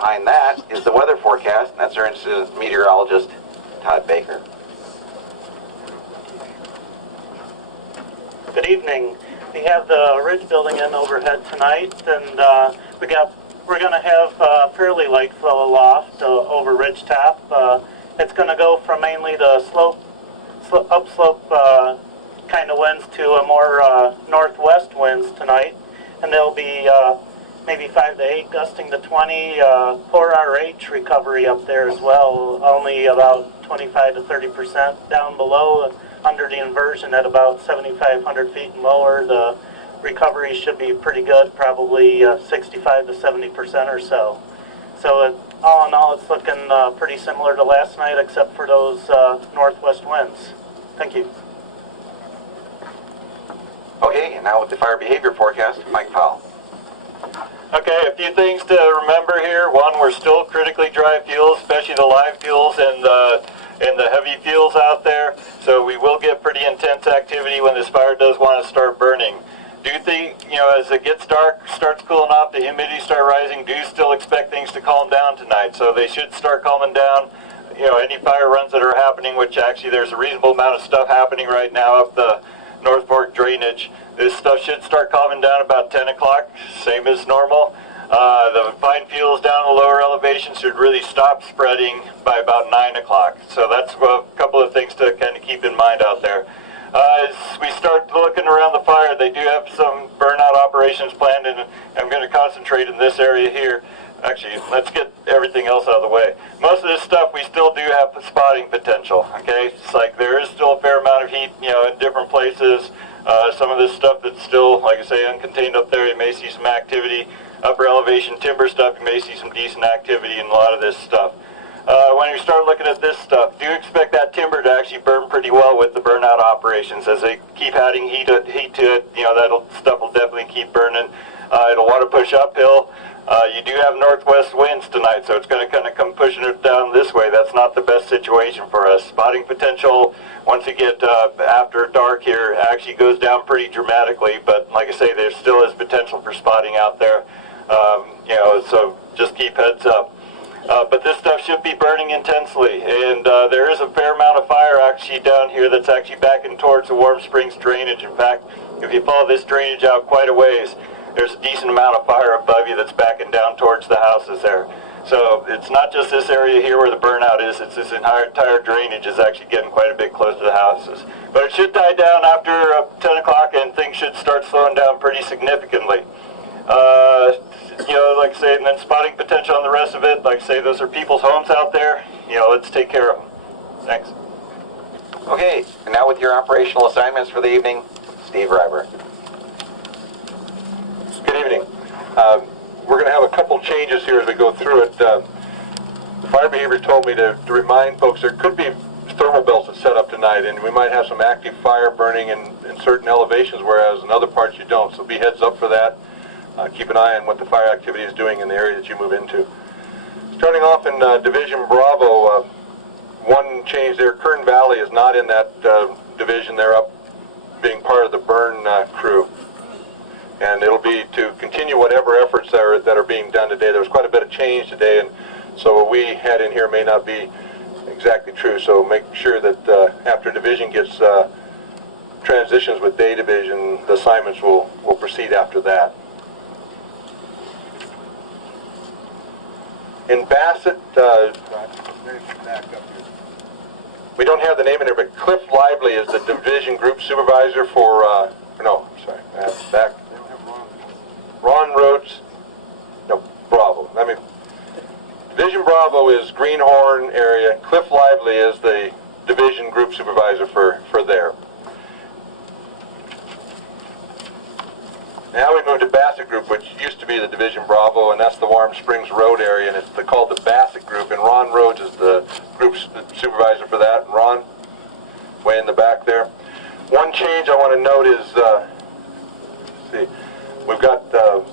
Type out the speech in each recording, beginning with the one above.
behind that is the weather forecast, and that's our incident meteorologist, Todd Baker. Good evening. We have the ridge building in overhead tonight, and we're going to have fairly light flow aloft over ridge top. It's going to go from mainly the upslope kind of winds to a more northwest winds tonight, and there'll be maybe 5 to 8 gusting to 20. Poor RH recovery up there as well, only about 25 to 30% down below. Under the inversion at about 7,500 feet and lower, the recovery should be pretty good, probably 65 to 70% or so. So all in all, it's looking pretty similar to last night, except for those northwest winds. Thank you. Okay, and now with the fire behavior forecast, Mike Powell. Okay, a few things to remember here. One, we're still critically dry fuels, especially the live fuels and the heavy fuels out there. So we will get pretty intense activity when this fire does want to start burning. Do think, as it gets dark, starts cooling off, the humidity start rising, do still expect things to calm down tonight. So they should start calming down. Any fire runs that are happening, which actually there's a reasonable amount of stuff happening right now up the North Fork drainage. This stuff should start calming down about 10 o'clock, same as normal. The fine fuels down the lower elevation should really stop spreading by about 9 o'clock. So that's a couple of things to kind of keep in mind out there. As we start looking around the fire, they do have some burnout operations planned, and I'm going to concentrate in this area here. Actually, let's get everything else out of the way. Most of this stuff, we still do have spotting potential, okay? It's like there is still a fair amount of heat, in different places. Some of this stuff that's still, like I say, uncontained up there, you may see some activity. Upper elevation timber stuff, you may see some decent activity in a lot of this stuff. When you start looking at this stuff, do expect that timber to actually burn pretty well with the burnout operations. As they keep adding heat to it, that stuff will definitely keep burning. It'll want to push uphill. You do have northwest winds tonight, so it's going to kind of come pushing it down this way. That's not the best situation for us. Spotting potential, once you get after dark here, actually goes down pretty dramatically, but like I say, there still is potential for spotting out there. So just keep heads up. But this stuff should be burning intensely, and there is a fair amount of fire actually down here that's actually backing towards the Warm Springs drainage. In fact, if you follow this drainage out quite a ways, there's a decent amount of fire above you that's backing down towards the houses there. So it's not just this area here where the burnout is, it's this entire drainage is actually getting quite a bit close to the houses. But it should die down after 10 o'clock, and things should start slowing down pretty significantly. Like I say, and then spotting potential on the rest of it, like I say, those are people's homes out there. Let's take care of them. Thanks. Okay, and now with your operational assignments for the evening, Steve Reiber. Good evening. We're going to have a couple changes here as we go through it. The fire behavior told me to remind folks there could be thermal belts that set up tonight, and we might have some active fire burning in certain elevations, whereas in other parts you don't. So be heads up for that. Keep an eye on what the fire activity is doing in the area that you move into. Starting off in Division Bravo, one change there, Kern Valley is not in that division. They're up being part of the burn crew. And it'll be to continue whatever efforts that are being done today. There was quite a bit of change today, and so what we had in here may not be exactly true. So make sure that after division gets transitions with day division, the assignments will proceed after that. In Bassett, we don't have the name in there, but Cliff Lively is the division group supervisor for, back. Ron Rhodes, Bravo. Division Bravo is Greenhorn area. Cliff Lively is the division group supervisor for there. Now we move to Bassett Group, which used to be the Division Bravo, and that's the Warm Springs Road area, and it's called the Bassett Group, and Ron Rhodes is the group supervisor for that. And Ron, way in the back there. One change I want to note is, we've got a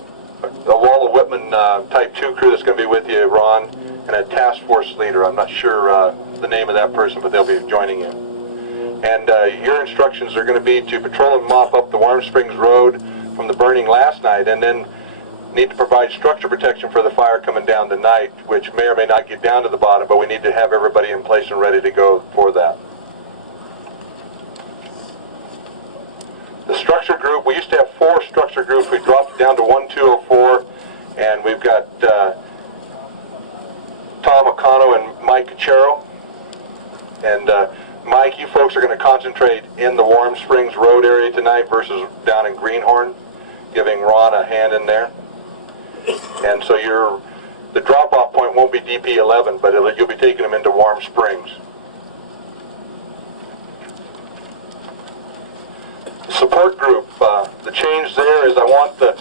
Walla Whitman Type 2 crew that's going to be with you, Ron, and a task force leader. I'm not sure the name of that person, but they'll be joining you. And your instructions are going to be to patrol and mop up the Warm Springs Road from the burning last night, and then need to provide structure protection for the fire coming down tonight, which may or may not get down to the bottom, but we need to have everybody in place and ready to go for that. The structure group, we used to have 4 structure groups. We dropped it down to 1, 2, or 4, and we've got Tom O'Connell and Mike Cachero. And Mike, you folks are going to concentrate in the Warm Springs Road area tonight versus down in Greenhorn, giving Ron a hand in there. And so the drop-off point won't be DP11, but you'll be taking them into Warm Springs. The support group, the change there is I want the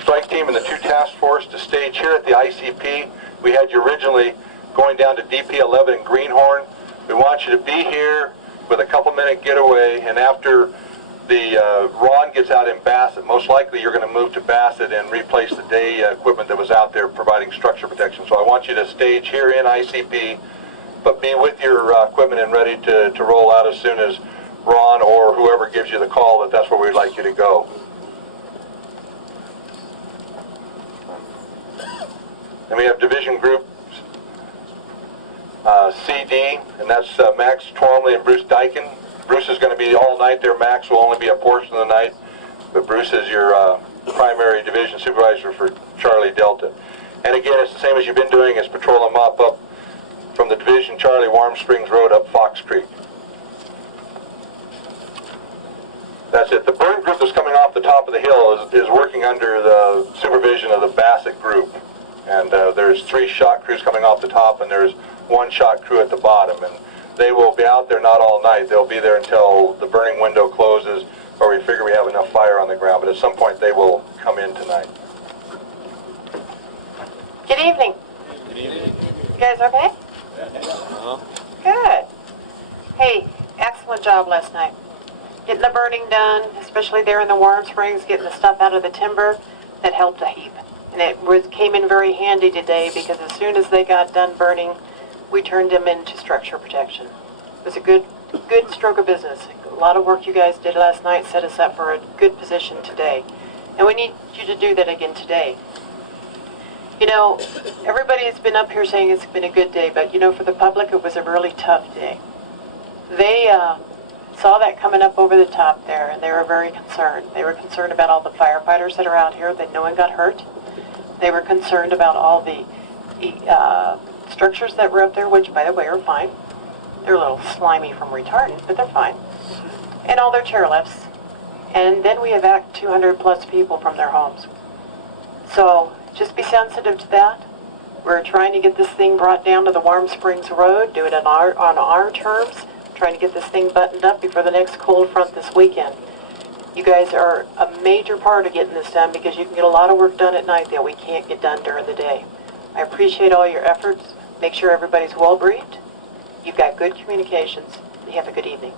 strike team and the 2 task force to stage here at the ICP. We had you originally going down to DP11 in Greenhorn. We want you to be here with a couple-minute getaway, and after Ron gets out in Bassett, most likely you're going to move to Bassett and replace the day equipment that was out there providing structure protection. So I want you to stage here in ICP, but be with your equipment and ready to roll out as soon as Ron or whoever gives you the call that that's where we'd like you to go. And we have division group CD, and that's Max Twomley and Bruce Dyken. Bruce is going to be all night there. Max will only be a portion of the night, but Bruce is your primary division supervisor for Charlie Delta. And again, it's the same as you've been doing, is patrol and mop up from the division Charlie Warm Springs Road up Fox Creek. That's it. The burn group that's coming off the top of the hill is working under the supervision of the Bassett group. And there's 3 shot crews coming off the top, and there's 1 shot crew at the bottom. And they will be out there not all night. They'll be there until the burning window closes, or we figure we have enough fire on the ground. But at some point, they will come in tonight. Good evening. Good evening. You guys okay? Good. Hey, excellent job last night. Getting the burning done, especially there in the Warm Springs, getting the stuff out of the timber, that helped a heap. And it came in very handy today, because as soon as they got done burning, we turned them into structure protection. It was a good stroke of business. A lot of work you guys did last night set us up for a good position today. And we need you to do that again today. You know, everybody has been up here saying it's been a good day, but you know, for the public, it was a really tough day. They saw that coming up over the top there, and they were very concerned. They were concerned about all the firefighters that are out here, that no one got hurt. They were concerned about all the structures that were up there, which, by the way, are fine. They're a little slimy from retardant, but they're fine. And all their chairlifts. And then we evac 200 plus people from their homes. So just be sensitive to that. We're trying to get this thing brought down to the Warm Springs Road, do it on our terms, trying to get this thing buttoned up before the next cold front this weekend. You guys are a major part of getting this done, because you can get a lot of work done at night that we can't get done during the day. I appreciate all your efforts. Make sure everybody's well briefed. You've got good communications. You have a good evening.